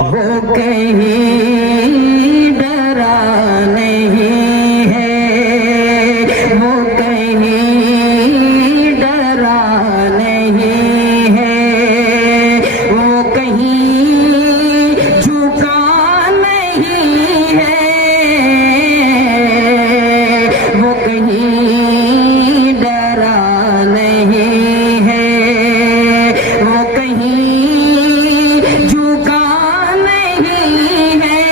वो कहीं डरा नहीं है, वो कहीं डरा नहीं है, वो कहीं झुका नहीं है, वो कहीं डरा नहीं है, वो कहीं झुका नहीं है,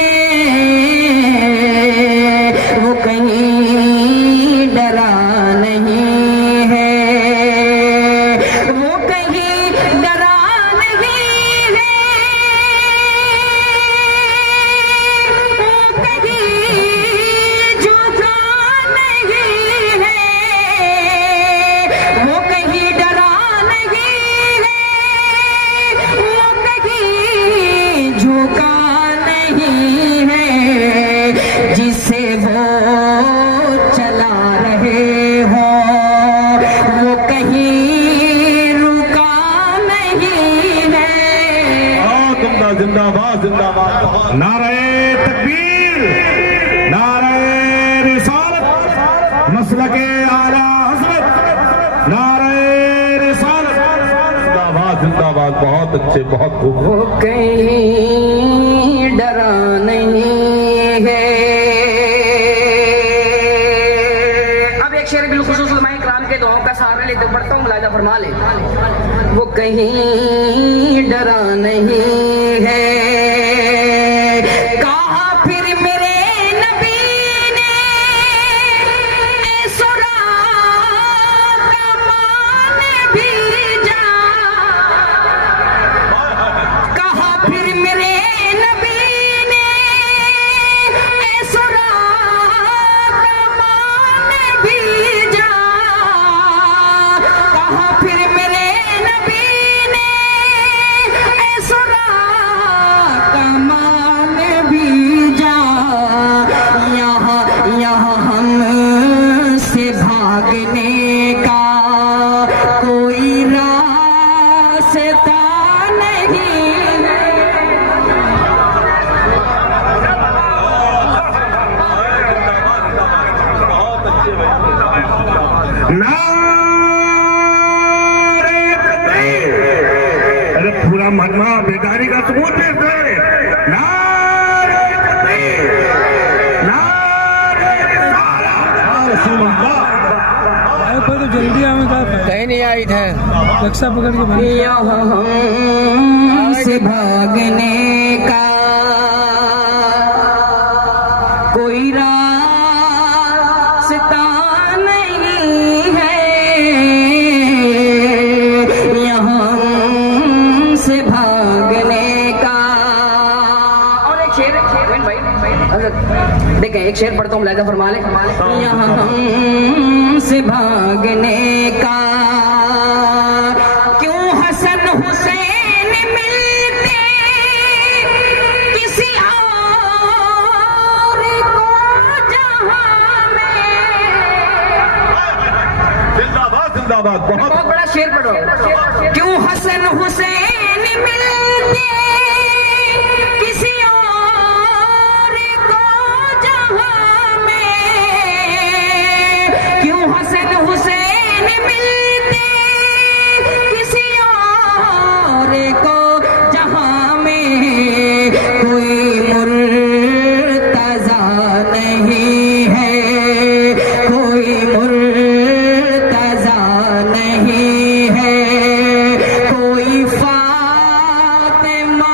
वो कहीं डरा नहीं है, वो कहीं डरा नहीं है, वो कहीं झुका नहीं है, वो कहीं डरा नहीं है, वो कहीं झुका नहीं है, जिसे वो चला रहे हो वो कहीं रुका नहीं है। जिंदाबाद जिंदाबाद। नारे तकबीर, नारे रिसालत, मसलके आला हज़रत, नारे रिसालत, जिंदाबाद जिंदाबाद। बहुत अच्छे, बहुत खूब। वो कहीं डरा नहीं है। अब एक शेर बिलखुसूस उलमाए इकराम के दुआओं का सहारा लेते पढ़ता हूँ, मुलाहिजा फरमा ले। वो कहीं डरा नहीं है, कहा फिर मेरे नबी ने सुराग मान भी जा, कहा फिर मेरे नबी ने सुराग मान भी जा, कहा फिर मेरे नबी ने सुराग मान भी जा, यहाँ यहाँ हमसे भागने का कोई रास्ता नहीं है। नारे तकबीर। अरे पूरा मजमा बेदारी का सबूत देते हैं। नारे तकबीर, नारे रिसालत। पर तो जल्दी हमें कहीं नहीं आई थे, रक्षा पकड़ के भाग। यहाँ हमसे भागने का कोई रास्ता नहीं है, यहाँ हमसे भागने का। और एक शेर भाई देखें, एक शेर पढ़ता हूँ, मुलाहिजा फरमा ले। यहाँ हमसे भागने का क्यों हसन हुसैन मिलते किसी और को जहां में। जिंदाबाद जिंदाबाद। बहुत बड़ा शेर पढ़ो। क्यों हसन हुसैन मिलते किसी और को जहां में, क्यों हसन हुसैन मिलते किसी और को जहां में, कोई मुर्तजा नहीं है, कोई मुर्तजा नहीं है, कोई फातिमा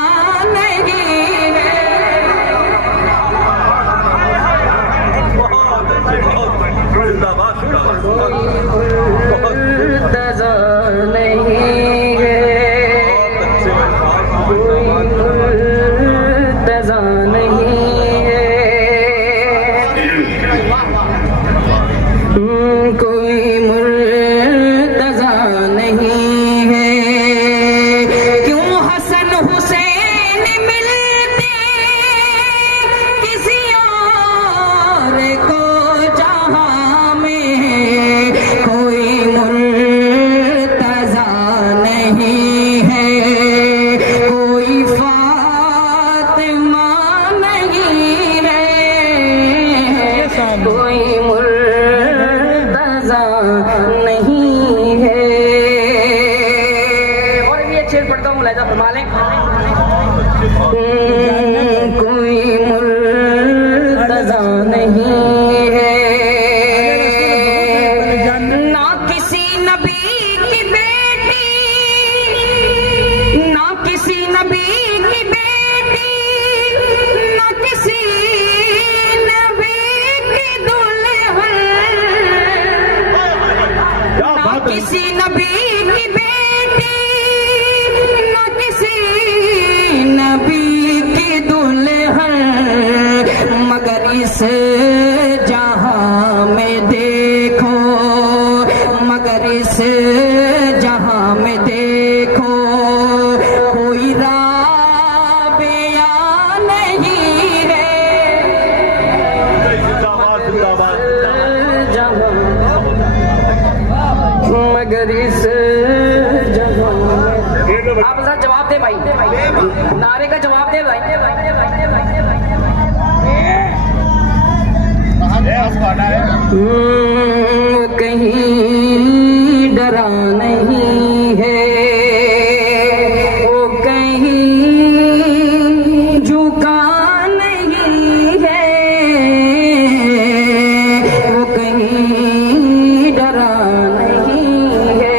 आप जरा जवाब दे भाई, नारे का जवाब दे भाई। कहीं डरा नहीं है, वो कहीं झुका नहीं है, वो कहीं डरा नहीं है।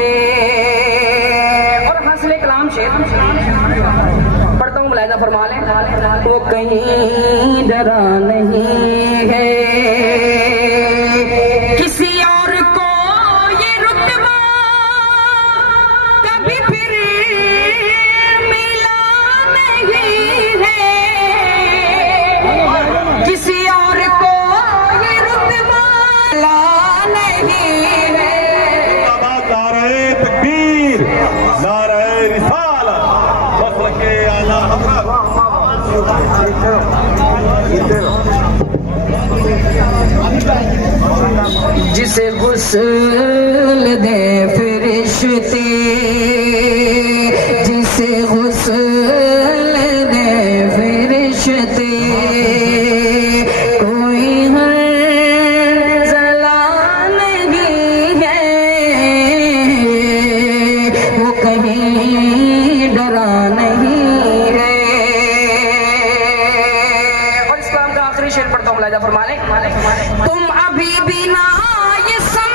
और हंसले कलाम शेर पढ़ता हूँ, मुलाहिजा फरमा लें। वो कहीं डरा नहीं है, किसी और को ये रुतबा कभी फिर मिला नहीं है, किसी और को ये रुतबा मिला नहीं है। नारे तकबीर, नारे रिसालत, फस्ल के आला हज़रत। जिसे गुस्ल दे फरिश्ते, जिसे गुस्ल दे फरिश्ते, कोई हर्ज़ला नहीं है, वो कहीं डरा नहीं है। और इस्लाम का आखिरी शेर पढ़ता हूँ, मुलाहिजा फरमा लें। तुम अभी भी ना ये समझ